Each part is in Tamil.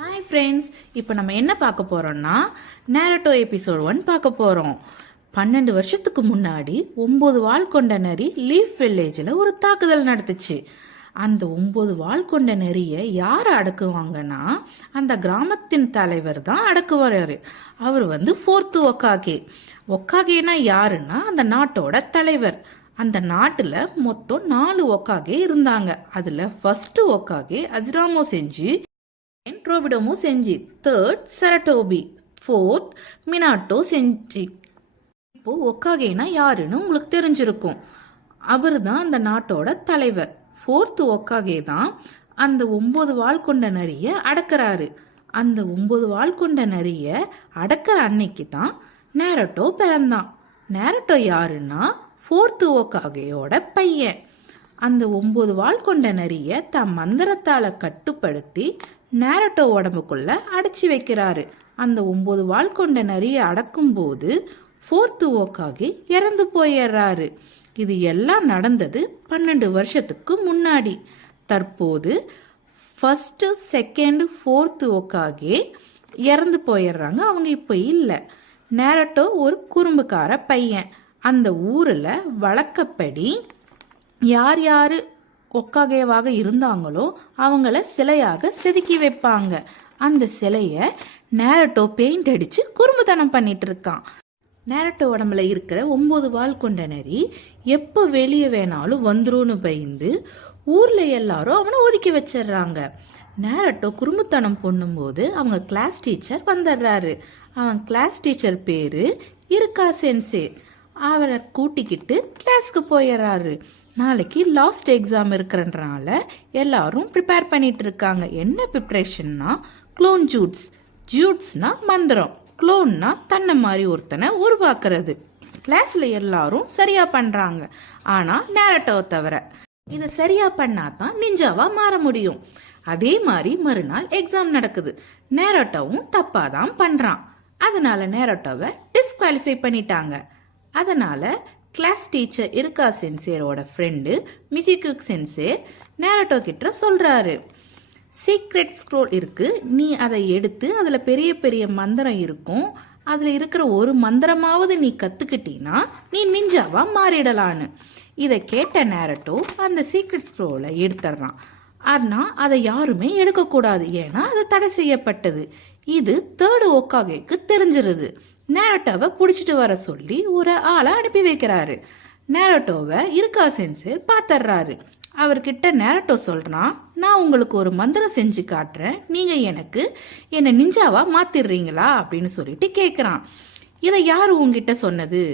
ஹாய் ஃப்ரெண்ட்ஸ், இப்போ நம்ம என்ன பார்க்க போறோம்னா நேரட்டோ எபிசோட் 1 பார்க்க போறோம். 12 வருஷத்துக்கு முன்னாடி 9 வால் கொண்ட நரி லீஃப் வில்லேஜில் ஒரு தாக்குதல் நடத்துச்சு. அந்த 9 வால் கொண்ட நரியை யார் அடக்குவாங்கன்னா அந்த கிராமத்தின் தலைவர் தான் அடக்குவாரு. அவர் ஃபோர்த்து ஒக்காகே. ஒக்காகேனா யாருன்னா அந்த நாட்டோட தலைவர். அந்த நாட்டுல மொத்தம் 4 ஒக்காகே இருந்தாங்க. அதுல ஃபர்ஸ்ட் ஒக்காகே அஜிராமோ செஞ்சு, ரோபிடோமோ செஞ்சி, தேர்ட் சரட்டோபி, ஃபோர்த் மினாட்டோ செஞ்சி. இப்போ ஒக்காகேனா யாருன்னு உங்களுக்கு தெரிஞ்சிருக்கும். அவர் தான் அந்த நாட்டோட தலைவர். ஃபோர்த் ஒக்காகே தான் அந்த 9 வால் கொண்ட நரிய அடக்கிறாரு. அந்த 9 வால் கொண்ட நரிய அடக்கிற அன்னைக்கு தான் நேரட்டோ பிறந்தான். நேரட்டோ யாருன்னா ஃபோர்த் ஒக்காகேயோட பையன். அந்த 9 வால் கொண்ட நரிய தம் மந்திரத்தால கட்டுப்படுத்தி நேரட்டோ உடம்புக்குள்ள அடைச்சி வைக்கிறாரு. அந்த 9 வால் கொண்ட நரிய அடக்கும் போது ஃபோர்த்து ஓக்காகே இறந்து போயிடுறாரு. இது எல்லாம் நடந்தது 12 வருஷத்துக்கு முன்னாடி. தற்போது ஃபர்ஸ்ட், செகண்ட், ஃபோர்த்து ஓக்காகே இறந்து போயிடுறாங்க. அவங்க இப்போ இல்லை. நேரட்டோ ஒரு குறும்புக்கார பையன். அந்த ஊரில் வழக்கப்படி யார் யார் ஒக்காகேவாக இருந்தாங்களோ அவங்கள சிலையாக செதுக்கி வைப்பாங்க. அந்த சிலைய நேரட்டோ பெயிண்ட் அடிச்சு குறும்புத்தனம் பண்ணிட்டு இருக்கான். நேரட்டோ உடம்புல இருக்கிற 9 வால் கொண்ட நரி எப்போ வெளியே வேணாலும் வந்துரும்னு பயந்து ஊர்ல எல்லாரும் அவனை ஒதுக்கி வச்சிடுறாங்க. நேரட்டோ குறும்புத்தனம் பண்ணும்போது அவங்க கிளாஸ் டீச்சர் வந்துடுறாரு. அவன் கிளாஸ் டீச்சர் பேரு இருக்கா சென்சே. அவரை கூட்டிக்கிட்டு கிளாஸ்க்கு போயிடுறாரு. நாளைக்கு லாஸ்ட் எக்ஸாம் இருக்கிறதுனால எல்லாரும் ப்ரிப்பேர் பண்ணிட்டு இருக்காங்க. என்ன ப்ரிப்பரேஷன்னா க்ளோன் ஜூட்ஸ். ஜூட்ஸ்னா மந்திரம், க்ளோன்னா தன்னை மாதிரி ஒருத்தனை உருவாக்குறது. கிளாஸ்ல எல்லாரும் சரியா பண்றாங்க, ஆனா நேரட்டோவை தவிர. இதை சரியா பண்ணாதான் நிஞ்சாவா மாற முடியும். அதே மாதிரி மறுநாள் எக்ஸாம் நடக்குது. நேரட்டோவும் தப்பாதான் பண்றான். அதனால நேரட்டோவை டிஸ்குவாலிஃபை பண்ணிட்டாங்க. அதனால கிளாஸ் டீச்சர் இருக்கா சென்சேரோட ஃப்ரெண்டு மிசிகு சென்சே நேரட்டோ கிட்ட சொல்றாரு, சீக்ரெட் ஸ்க்ரோல் இருக்கு, நீ அதை எடுத்து அதுல பெரிய பெரிய மந்திரம் இருக்கும், அதுல இருக்கிற ஒரு மந்திரமாவது நீ கத்துக்கிட்டீன்னா நீ நிஞ்சாவா மாறிடலான்னு. இதை கேட்ட நேரட்டோ அந்த சீக்ரெட் ஸ்க்ரோலை எடுத்துடுறான். ஆனா அதை யாருமே எடுக்கக்கூடாது, ஏன்னா அது தடை செய்யப்பட்டது. இது தேர்டு ஒக்காகேக்கு தெரிஞ்சிருது. நேரட்டோவை பிடிச்சிட்டு வர சொல்லி ஒரு ஆளை அனுப்பி வைக்கிறாரு. நேரட்டோவை இருக்கா சென்சே பாத்துறாரு. அவர்கிட்ட நேரட்டோ சொல்றான், நான் உங்களுக்கு ஒரு மந்திரம் செஞ்சு காட்டுறேன், நீங்க எனக்கு என்ன நிஞ்சாவா மாத்திடுறீங்களா அப்படின்னு சொல்லிட்டு கேக்குறான். இதை யாரு உங்ககிட்ட சொன்னது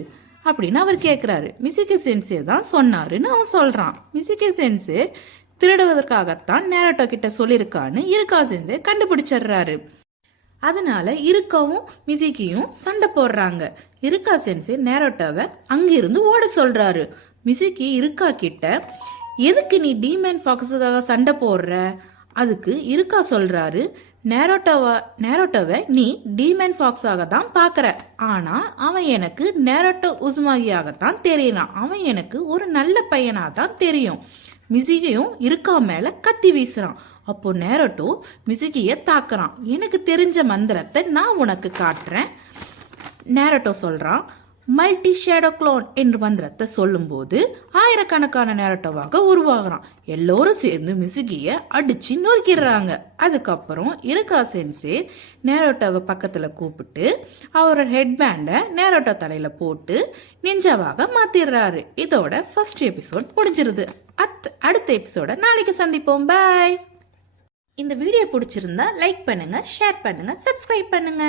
அப்படின்னு அவர் கேக்குறாரு. மிசிகே சென்சே தான் சொன்னாருன்னு அவன் சொல்றான். மிசிகே சென்சே திருடுவதற்காகத்தான் நேரட்டோ கிட்ட சொல்லியிருக்கான்னு இருக்கா சென்சே கண்டுபிடிச்சிடுறாரு. அதனால இருக்காவும் மிசிகியும் சண்டை போடுறாங்க. இருக்கா சென்சே நேரட்டோவை அங்கிருந்து ஓட சொல்றாரு. மிசிகி இருக்கா கிட்ட, எதுக்கு நீ டீமன் ஃபாக்ஸுக்காக சண்டை போடுற? அதுக்கு இருக்கா சொல்றாரு, நேரட்டோவை நீ டீமன் ஃபாக்ஸாக தான் பாக்குற, ஆனா அவன் எனக்கு நேரட்டோ உசுமாகியாகத்தான் தெரியலாம். அவன் எனக்கு ஒரு நல்ல பையனா தான் தெரியும். மிசிகியும் இருக்கா மேல கத்தி வீசுறான். அப்போ நேரட்டோ மிசிகிய தாக்குறான். எனக்கு தெரிஞ்ச மந்திரத்தை நான் உனக்கு காட்டுறேன். நேரட்டோ சொல்றான். மல்டி ஷேடோ க்ளோன் என்ற மந்திரத்தை சொல்லும் போது ஆயிரக்கணக்கான நேரட்டோவாக உருவாகிறான். எல்லோரும் சேர்ந்து மிசுகிய அடிச்சு நொறுக்கிடுறாங்க. அதுக்கப்புறம் இருக்கா சென்சே நேரட்டோவை பக்கத்துல கூப்பிட்டு அவரோட ஹெட் பேண்டை நேரட்டோ தலையில போட்டு நிஞ்சாவாக மாத்திடுறாரு. இதோட ஃபர்ஸ்ட் எபிசோட் முடிஞ்சிருது. அடுத்த எபிசோட நாளைக்கு சந்திப்போம். பாய். இந்த வீடியோ பிடிச்சிருந்தா லைக் பண்ணுங்க, ஷேர் பண்ணுங்க, சப்ஸ்கிரைப் பண்ணுங்க.